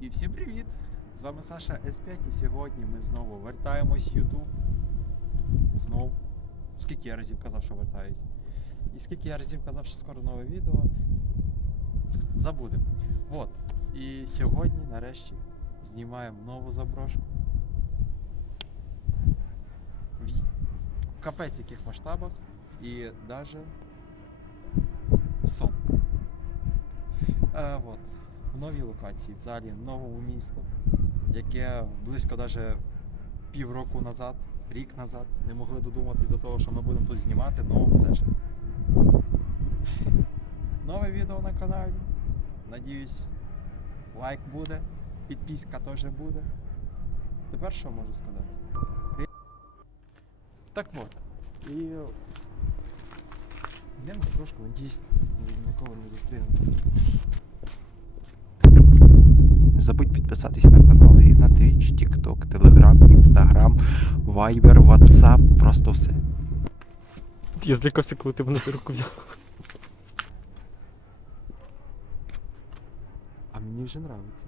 І всім привіт! З вами Саша С5 і сьогодні ми знову вертаємось в YouTube. Знов. Скільки я разів казав, що вертаюсь. І скільки я разів казав, що скоро нове відео. Забудемо. От. І сьогодні, нарешті, знімаємо нову заброшку. В капець яких масштабах і навіть сон. Е, от, новій локації, взагалі, новому місту, яке близько навіть півроку назад, рік назад не могли додуматись до того, що ми будемо тут знімати, але все ж. Нове відео на каналі. Надіюсь, лайк буде, підписка теж буде. Тепер що можу сказати? Так от. І йдемо трошки, надіюсь, нікого не зустрінемо. Забудь підписатись на канал і на Twitch, TikTok, Telegram, Instagram, Viber, WhatsApp, просто все. Я злякався, коли ти мене за руку взяв. А мені вже нравиться.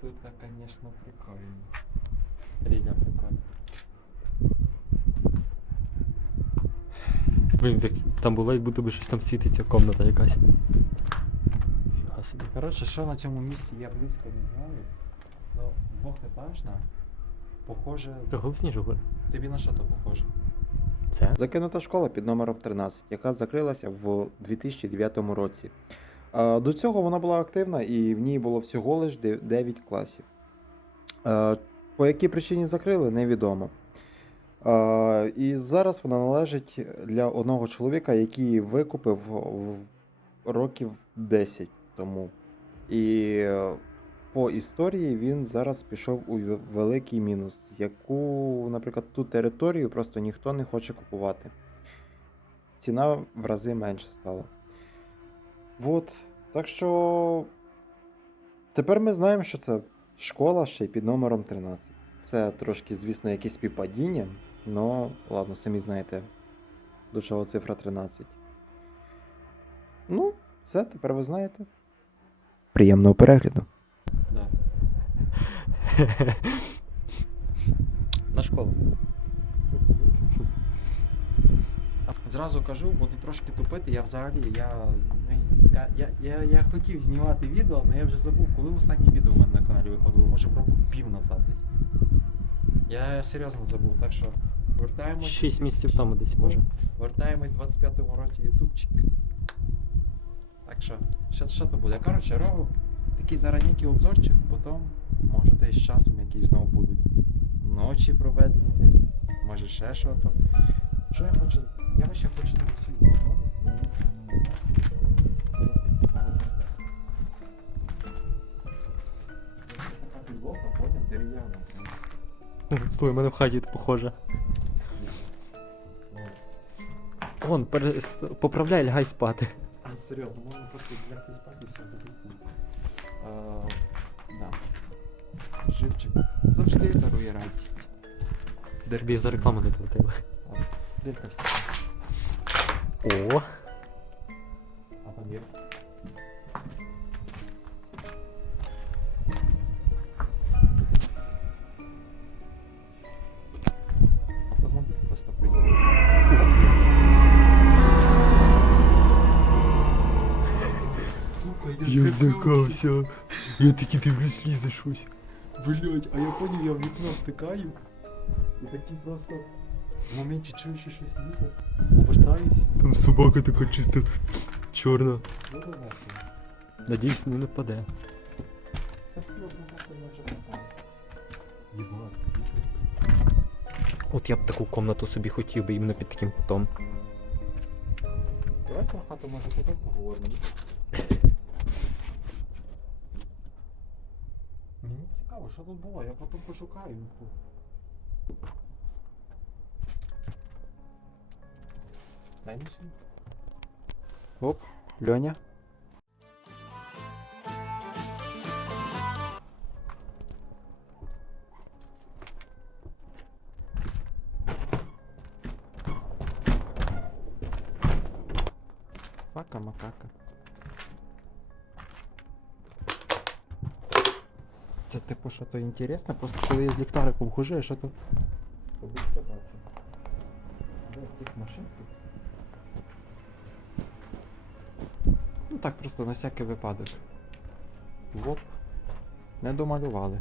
Тут, конечно, прикольно. Рідя прикольно. Блін, так там було, як будто би щось там світиться, комната якась. Фіга собі. Коротше, що на цьому місці я близько не знаю. Ну, двохетажна. Похоже. Та голосніше говори. Тобі на що то похоже? Це? Закинута школа під номером 13, яка закрилася в 2009 році. Е, До цього вона була активна і в ній було всього лиш 9 класів. Е, По якій причині закрили, невідомо. І зараз вона належить для одного чоловіка, який її викупив років 10 тому. І е, по історії він зараз пішов у великий мінус, яку, наприклад, ту територію просто ніхто не хоче купувати. Ціна в рази менше стала. От. Так що тепер ми знаємо, що це школа ще й під номером 13. Це трошки, звісно, якесь співпадіння, але ладно, самі знаєте, до чого цифра 13. Ну, все, тепер ви знаєте. Приємного перегляду. Да. На школу. Зразу кажу, буду трошки тупити. Я взагалі я, ну, я, я, я, я хотів знімати відео, але я вже забув, коли останнє відео в мене на каналі виходило, може в року пів назад десь. Я серйозно забув, так що вертаємось. Шість місяців тому десь може. Вертаємось в 25-му році ютубчик. Так що, що, що то буде? Коротше, робимо такий заранікий обзорчик, потім, може десь з часом якісь знову будуть ночі проведені десь, може ще що то. Що я хочу? Я ще хочу сюди. Така підлога, потім дерев'яна. Слухай, у мене в хаті похоже. Вон, пере... с- поправляй, лягай спати. А, серйозно, можна просто зверху спати і все буде кул. Да. Живчик завжди дарує радість. Тобі за рекламу не платили. Дирка всі. О, А там є. Злякався. Я таки дивлюсь, лізе щось. Блять, а я поняв, я в вікно втикаю. І такий просто в моменті чую, що щось лізе. Обертаюсь. Там собака така чисто чорна. Надіюсь, не нападе. От я б таку комнату собі хотів би іменно під таким кутом. Давай про хату може потім поговоримо. Мені цікаво, що тут було, я потім пошукаю. інфу. Дай мені сюди. Оп, Льоня. Макака, макака. Це типу, що то інтересно, просто коли я з ліхтариком хожу, я що то. Побачу. Де цих машин тут? Ну так просто на всякий випадок. Воп. Не домалювали.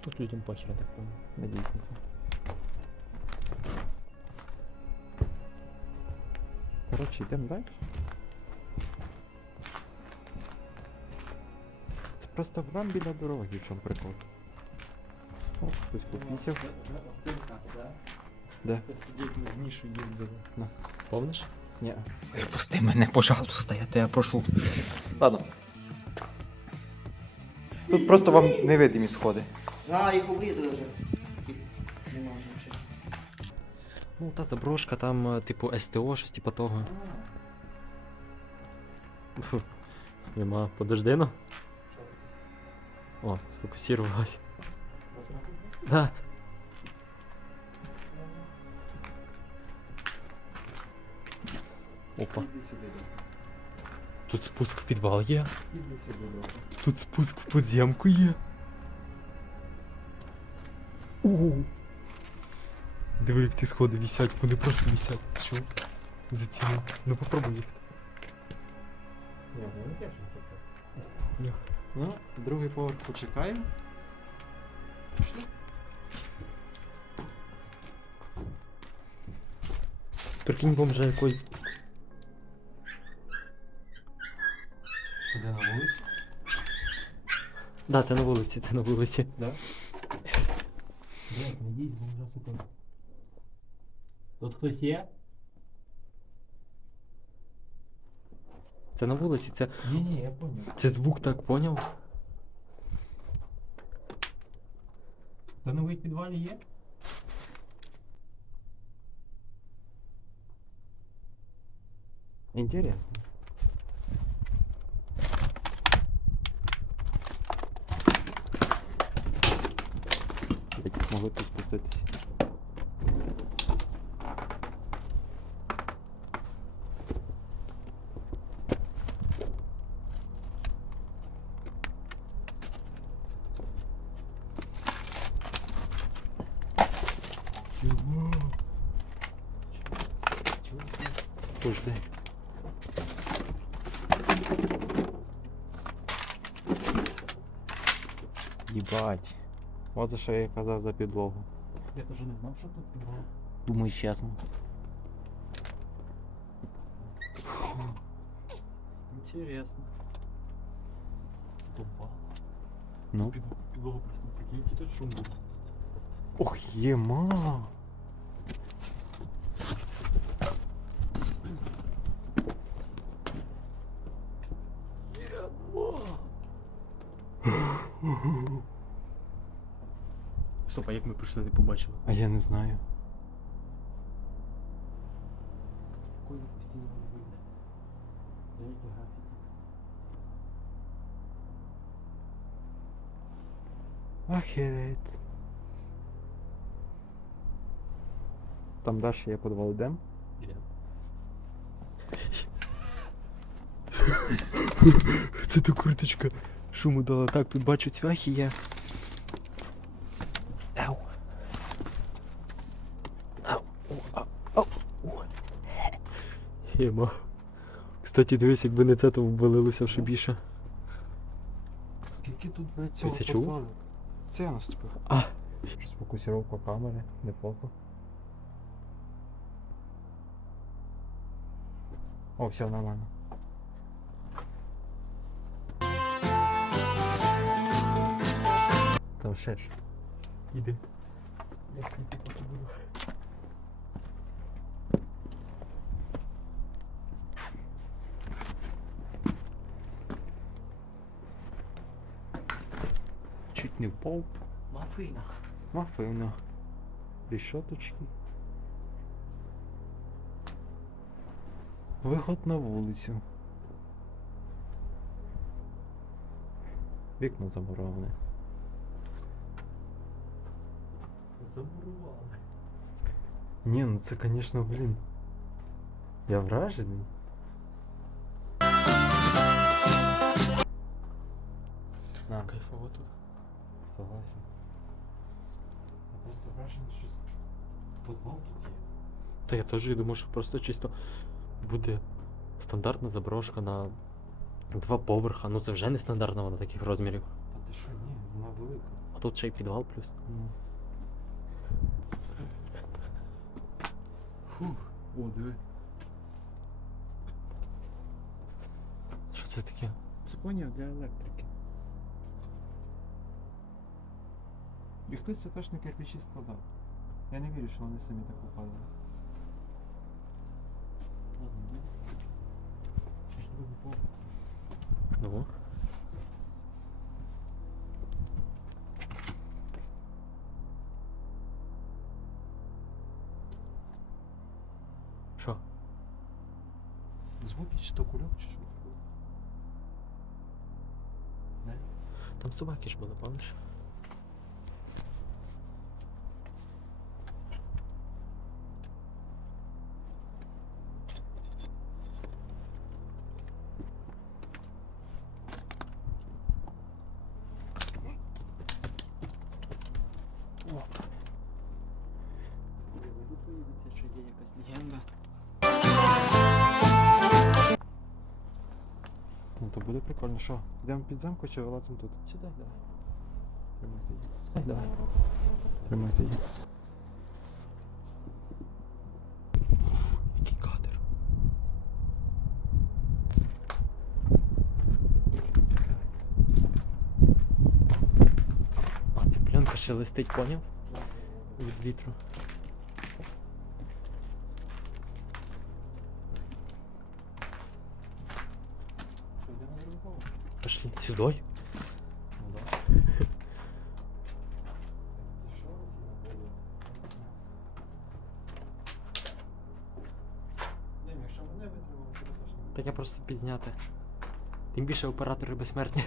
Тут людям похер, я так понял. Надіюсь на це. Коротше, йдемо далі. Просто вам біля дороги, в чому прикол. О, хтось попісяв. Де? Тоді як ми з Мішою їздили. Ну. Помниш? Ні. Випусти мене, пожалуйста, я тебе прошу. Ладно. Тут просто вам невидимі сходи. А, їх обрізали вже. Нема вже. Ну, та заброшка, там, е, типу, СТО, щось типу того. Фу. Нема, подожди ну. О, сфокусировалась. Да. Опа. Тут спуск в підвал є. Тут спуск в подземку є. Ого. Диви, як ці сходи висять, вони просто висять. Що? Заціни. Ну попробуй їх. Ні. Ну, другий поверх почекаємо. Прикинь бомжа якось. Сюди на вулицю. Да, це на вулиці, це на вулиці. Да? Блять, не бомжа, сука. Тут хтось є? Це на вулиці, це. Ні, ні, я поняв. Це звук так поняв? Та новий підвалі є? Інтересно. Блять, могли тут спуститися. От за що я казав за підлогу. Я теж не знав, що тут було. Думаю, чесно. Інтересно. Підвал. Ну. Під, підлогу просто прикинь, який тут шум був. Ох, єма. Стоп, а як ми прийшли, не побачили? А я не знаю. Коли постійно не вилізти. Деякі графіті. Охереть. Там далі є підвал йдем. Це та курточка шуму дала. Так, тут бачу цвяхи є. Єма. Кстати, дивись, якби не це, то ввалилося ще більше. Скільки тут блядь, цього це чув? підвалу? Це я наступив. А. Сфокусировка камери, неплохо. О, все нормально. Там ще ж. Іди. Я сліпі поки буду. Чуть не впав. Мафина. Мафина. Рішоточки. Виход на вулицю. Вікно замуроване. Замурували. Ні, ну це, звісно, блін. Я вражений. На, Кайфово тут. Согласен. Я просто вражений, що підвал тут є. Та я теж і думаю, що просто чисто буде стандартна заброшка на два поверха. Ну це вже не стандартна вона таких розмірів. Та ти що, ні, вона велика. А тут ще й підвал плюс. Ну. Фух. О, диви. Що це таке? Це поняв для електрики. І хтось це точно кирпичі складав. Я не вірю, що вони самі так поверх. Ну. Що? Звуки чи то кульок, чи що? Не? Там собаки ж були, пам'ятаєш? Прикольно. Що? Йдемо в підземку чи вилазимо тут? Сюди, давай. Тримай тоді. Давай. Тримай тоді. Який кадр. А, ця пленка шелестить, поняв? Від вітру. Що, йдемо на другий поверх? Пошли. Сюди? Ну да. Ті шорохи на вулиці. Ні, якщо мене витримали, то точно не Так я просто підзняти. Тим більше оператори безсмертні.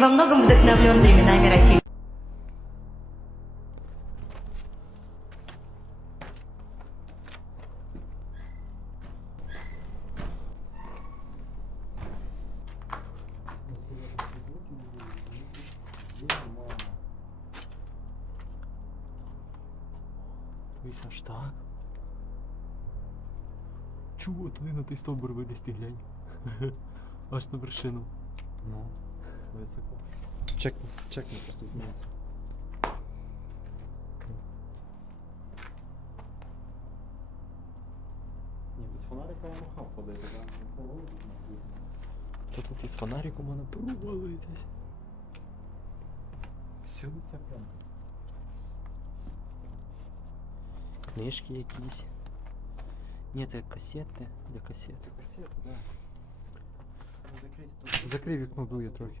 И во многом вдохновлен временами российской Дивись, аж так. Чого туди на той стовбур вилізти, глянь. Аж на вершину. Ну, високо. Чекни, чекни, просто зміниться. Ні, без фонарика я махав ходити, да? Та тут із фонариком можна провалитись. Всюди ця прям. Книжки якісь. Ні, це касети. Для касет. Касети, да. Закрити тут. Закрий вікно, дує трохи.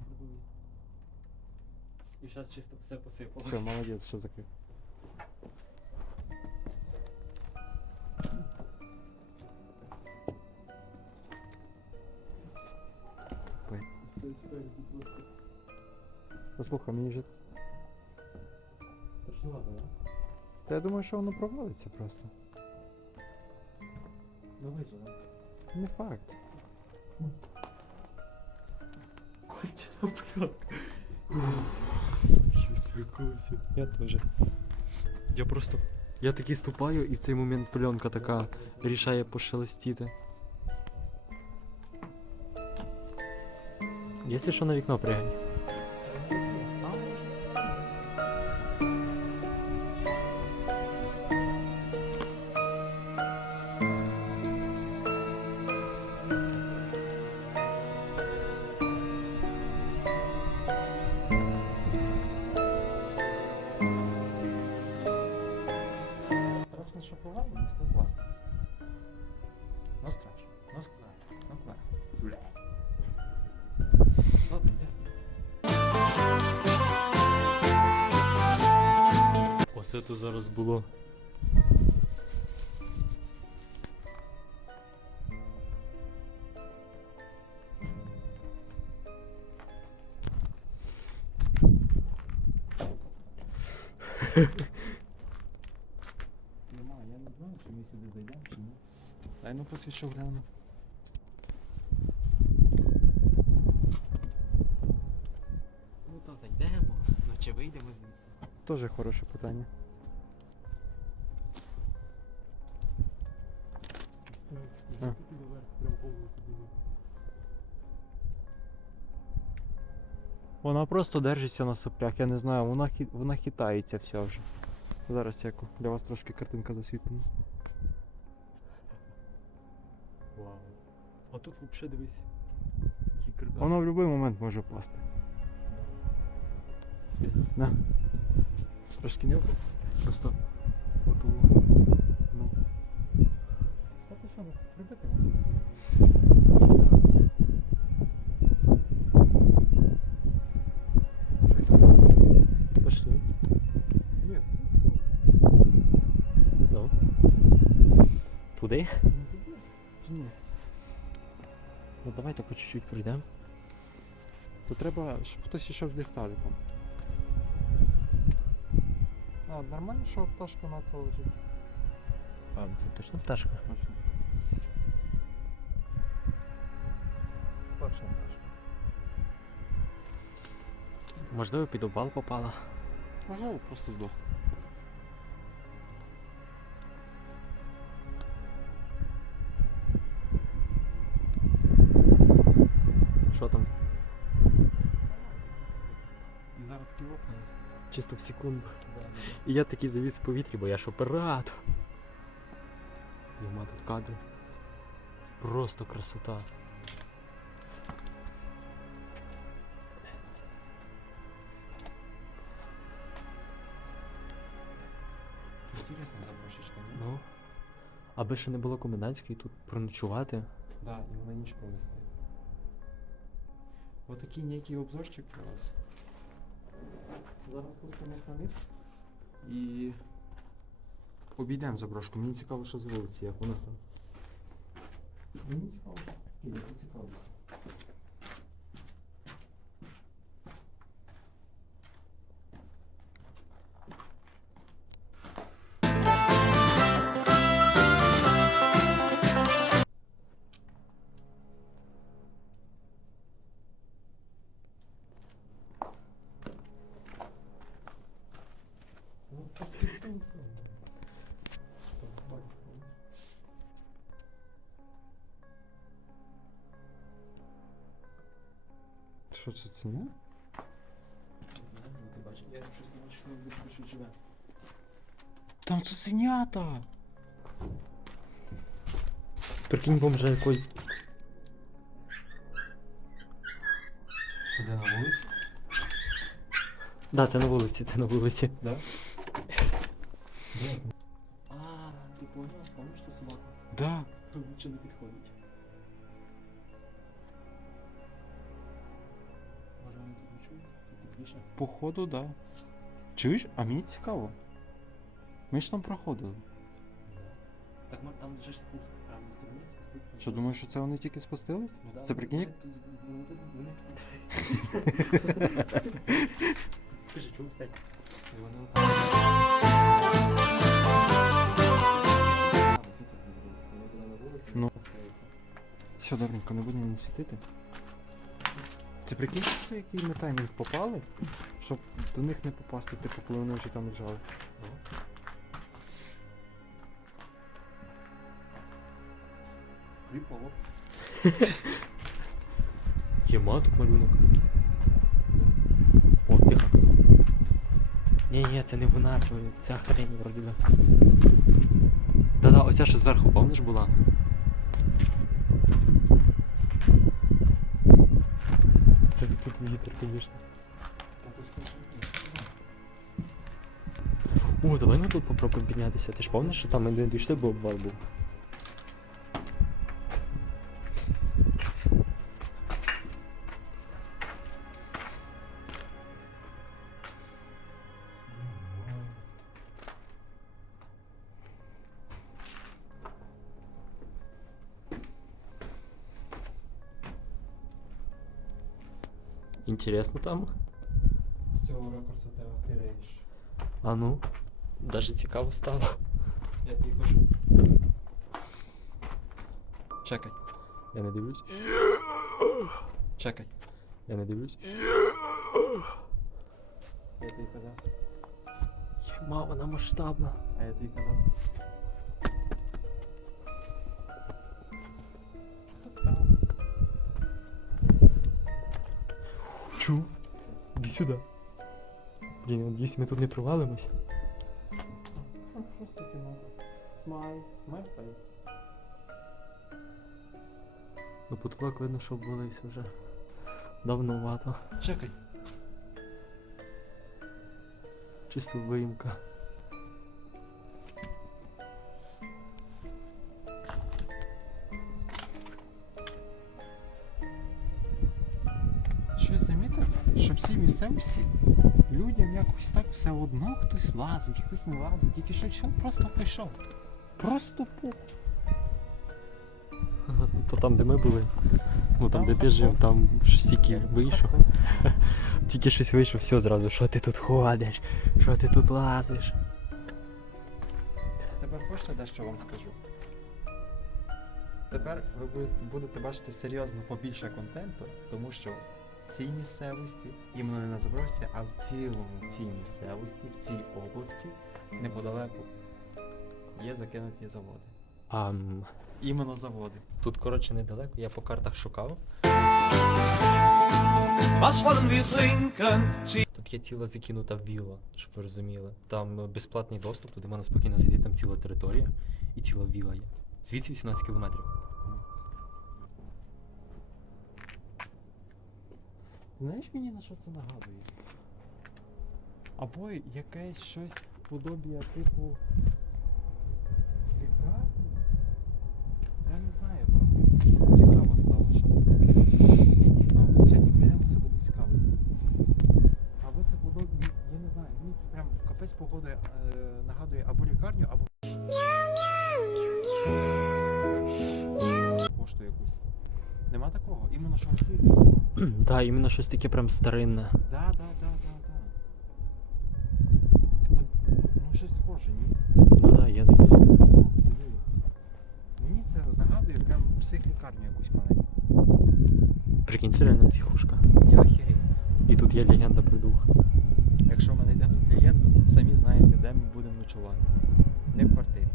І зараз чисто все посипалось. Все, молодець, що закрив. Послухай, мені же. Страшновато, да? Та я думаю, що воно провалиться просто. Ну вижила. Не факт. Кончена пленка. Я теж. Я просто. Я такий ступаю, і в цей момент пленка така рішає пошелестіти. Якщо що на вікно пригай. Що тут зараз було? Нема, я не знаю, чи ми сюди зайдемо, чи ні. Дай ну посвічу гляну. Ну то зайдемо, ну чи вийдемо звідси. Тоже хороше питання. Вона просто держиться на соплях, я не знаю, вона, хі... вона хитається вся вже. Зараз як для вас трошки картинка засвітлена. Вау. А тут взагалі дивись. Вона в будь-який момент може впасти. На. Трошки не. Просто оту. Ну, Та ти що, прибити це Туди? ні? Ну давайте по чуть-чуть пройдемо. То треба, щоб хтось ішов з ліхтариком. А, нормально, що пташка на лежить? А, це точно пташка? Точно. Точно пташка. Можливо, під обвал попала. Можливо, просто здох. Що там? І зараз такі окна є. Чисто в секунду. І я такий завіс в повітрі, бо я ж оператор. Нема тут кадрів. Просто красота. Інтересна заброшечка, ні? Ну. Аби ще не було комендантської тут проночувати. Да, і на ніч провести. Отакий ніякий обзорчик для вас. Зараз спустимось на низ і обійдемо заброшку. Мені цікаво, що з вулиці, як воно там. Мені цікаво, що це Що це це не? Не знаю, ти бачиш. Я щось думаю, що він що живе. Там цуценята! Прикинь, бомжа якось. Сюди на вулиці? Да, це на вулиці, це на вулиці. Да? А, ти поняв, помниш ту собаку? Да. Тут не підходить. Походу, да. Чуєш? А мені цікаво. Ми ж там проходили. Так мо- там же ж спуск з правої сторони, спуститися. Що думаєш, що це вони тільки спустились? Ну, да, Це вони- прикинь, як- вони тут вони тут- вони тут-? І вони отак. А, світло зробили. Вони були на вулиці, Ну. спустилися. Все, добренько, не будемо їм світити. Це прикинь, що який ми таймінг попали, щоб до них не попасти, типу, коли вони вже там лежали. Прикол. Єма тут малюнок. О, тихо. Ні, ні, це не вона, це ця хрень вроді. Да-да, оця що зверху, помниш була? Вітер, звісно. О, давай ми тут попробуємо піднятися. Ти ж пам'ятаєш, що там ми не дійшли, бо обвал був. Інтересно там. З цього ракурсу ти охереєш. А ну, даже цікаво стало. Я тобі кажу. Чекай, Я не дивлюсь. чекай. Я не дивлюсь. Я тобі казав. Єма, вона масштабна. А я тобі казав. Сюди. Блін, надіюсь, ми тут не провалимось. Смайл. Смайл фейс. Ну потолок видно, що обвалився вже. Давновато. Чекай. Чисто виїмка. Цій місцевості людям якось так все одно хтось лазить, хтось не лазить, тільки що чел просто прийшов. Просто по. То там, де ми були. Ну там, де ти жив, там щось тільки вийшов. Тільки щось вийшов, все зразу. Що ти тут ходиш? Що ти тут лазиш? Тепер хочете дещо вам скажу. Тепер ви будете бачити серйозно побільше контенту, тому що цій місцевості, іменно не на Забросі, а в цілому в цій місцевості, в цій області, неподалеку, є закинуті заводи. А, Іменно заводи. тут, коротше, недалеко, я по картах шукав. Тут є ціла закинута вілла, щоб ви розуміли. Там е, безплатний доступ, туди можна спокійно зайти, там ціла територія і ціла вілла є. Звідси 18 кілометрів. Знаєш мені на що це нагадує? Або якесь щось подобія типу. Лікарні? Я не знаю, просто мені дійсно цікаво стало, що це таке. Я дійсно прийдемо, це буде цікаво. Або це подобає, я не знаю, мені це прям капець погоди е, нагадує або лікарню, або пошту якусь. Нема такого? Іменно що оці що. Так, іменно щось таке прям старинне. Да, да, да, да, да. Типу, ну щось схоже, ні? Ну так, є таке. Мені це нагадує прям психлікарню якусь маленьку. Прикинь, це реально психушка. Я охерію. І тут є легенда про духа. Якщо ми знайдемо тут легенду, самі знаєте, де ми будемо ночувати. Не в квартирі.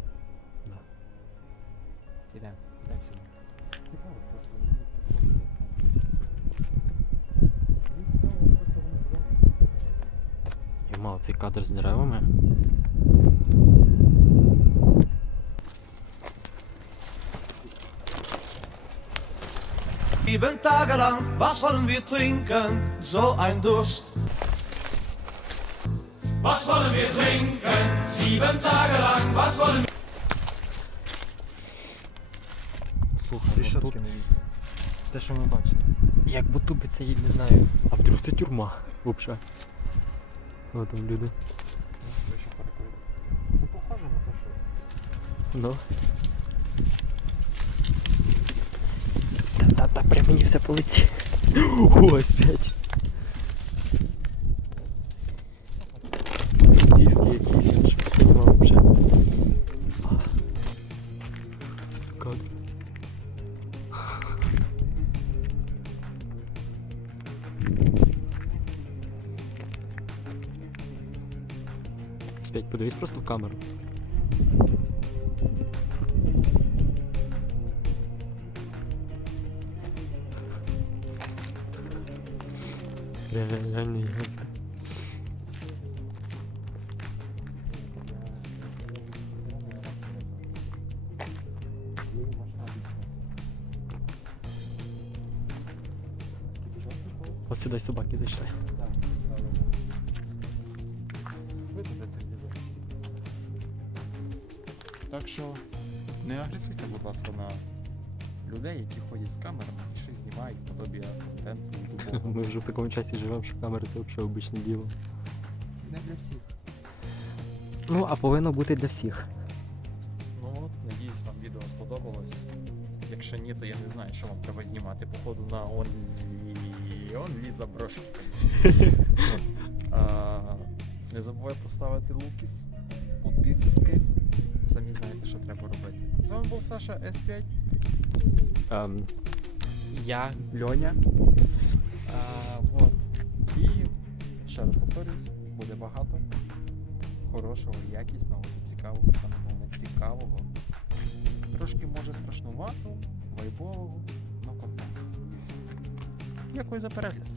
Цей кадр з деревами. sieben Tage lang, was wollen wir trinken? So ein Durst. Was wollen wir trinken? Sieben Tage lang, was wollen wir Слухай, ну тут Те, що ми бачили. як би це, я не знаю. А вдруг це тюрма взагалі. О, там люди. Ну, що перекурили? Ну, похоже на те, що. Ну. Та-та-та, прям мені все полетить. Ось п'ять. Спять, подивись просто в камеру. Реально. От сюди собаки зайшли. Не будь ласка, на людей, які ходять з камерами і щось знімають подобія контенту. Ми вже в такому часі живемо, що камери це взагалі обичне діло. Не для всіх. Ну, а повинно бути для всіх. Ну от, надіюсь, вам відео сподобалось. Якщо ні, то я не знаю, що вам треба знімати, походу на Only заброшки. Не забувай поставити лукіс, підписки. Самі знаєте, що треба робити. З вами був Саша S5. Ем, Я, Льоня. А, вот. І ще раз повторюсь, буде багато хорошого, якісного, цікавого, саме головне цікавого. Трошки може страшнувато, вайбового, но контенту. Дякую за перегляд.